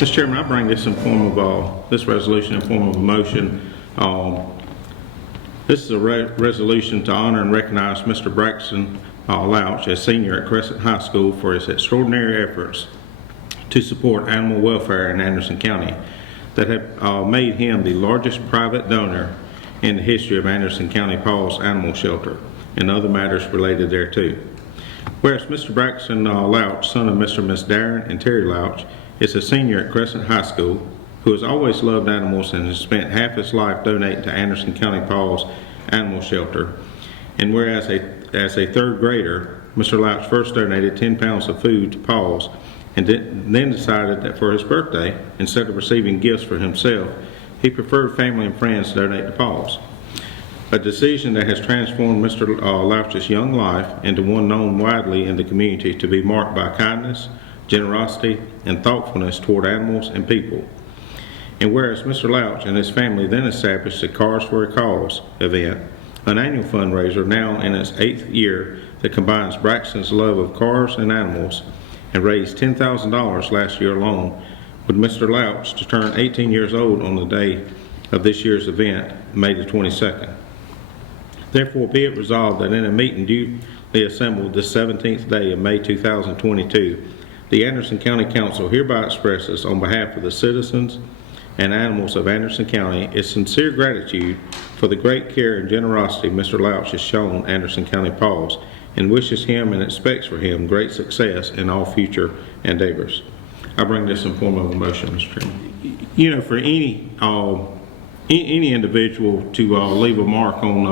Mr. Chairman, I bring this in form of this resolution in form of a motion. This is a resolution to honor and recognize Mr. Braxton Louch as senior at Crescent High School for his extraordinary efforts to support animal welfare in Anderson County that have made him the largest private donor in the history of Anderson County PAWS Animal Shelter and other matters related thereto. Whereas Mr. Braxton Louch, son of Mr. and Miss Darren and Terry Louch, is a senior at Crescent High School who has always loved animals and has spent half his life donating to Anderson County PAWS Animal Shelter. And whereas as a third grader, Mr. Louch first donated 10 pounds of food to PAWS and then decided that for his birthday, instead of receiving gifts for himself, he preferred family and friends to donate to PAWS. A decision that has transformed Mr. Louch's young life into one known widely in the community to be marked by kindness, generosity, and thoughtfulness toward animals and people. And whereas Mr. Louch and his family then established the Cars for a Cause event, an annual fundraiser now in its 8th year that combines Braxton's love of cars and animals, and raised $10,000 last year alone, with Mr. Louch to turn 18 years old on the day of this year's event, May the 22nd. Therefore, be it resolved that in a meeting duly assembled this 17th day of May 2022, the Anderson County Council hereby expresses, on behalf of the citizens and animals of Anderson County, its sincere gratitude for the great care and generosity Mr. Louch has shown Anderson County PAWS, and wishes him and expects for him great success in all future endeavors. I bring this in form of a motion, Mr. Chairman. You know, for any individual to leave a mark on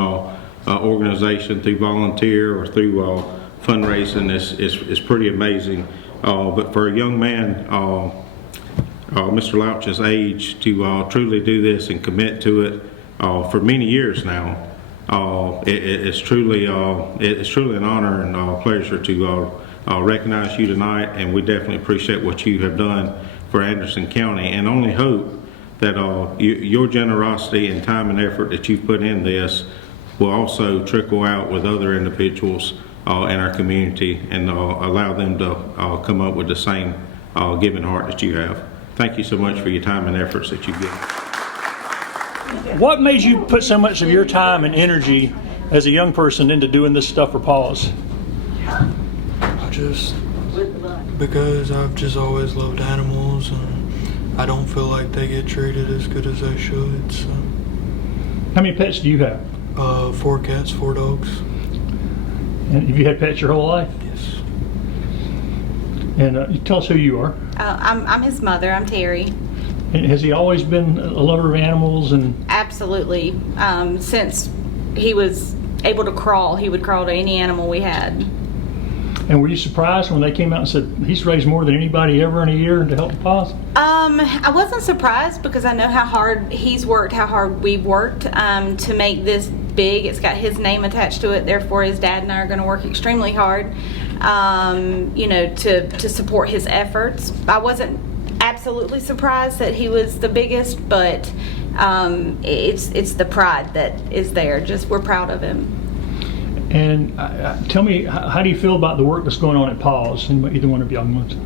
organization through volunteer or through fundraising is pretty amazing. But for a young man, Mr. Louch's age, to truly do this and commit to it for many years now, it's truly an honor and a pleasure to recognize you tonight, and we definitely appreciate what you have done for Anderson County, and only hope that your generosity and time and effort that you've put in this will also trickle out with other individuals in our community and allow them to come up with the same giving heart that you have. Thank you so much for your time and efforts that you've given. What made you put so much of your time and energy as a young person into doing this stuff for PAWS? Because I've just always loved animals, and I don't feel like they get treated as good as they should. So. How many pets do you have? 4 cats, 4 dogs. And have you had pets your whole life? Yes. And tell us who you are. I'm his mother. I'm Terry. And has he always been a lover of animals? And Absolutely. Since he was able to crawl, he would crawl to any animal we had. And were you surprised when they came out and said he's raised more than anybody ever in a year to help the PAWS? I wasn't surprised because I know how hard he's worked, how hard we've worked to make this big. It's got his name attached to it, therefore his dad and I are going to work extremely hard, to support his efforts. I wasn't absolutely surprised that he was the biggest, but it's the pride that is there. Just we're proud of him. And tell me, how do you feel about the work that's going on at PAWS, and either one of young ones?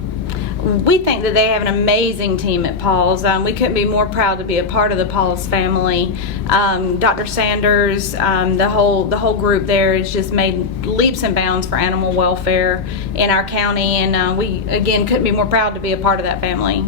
We think that they have an amazing team at PAWS. We couldn't be more proud to be a part of the PAWS family. Dr. Sanders, the whole group there has just made leaps and bounds for animal welfare in our county, and we again couldn't be more proud to be a part of that family.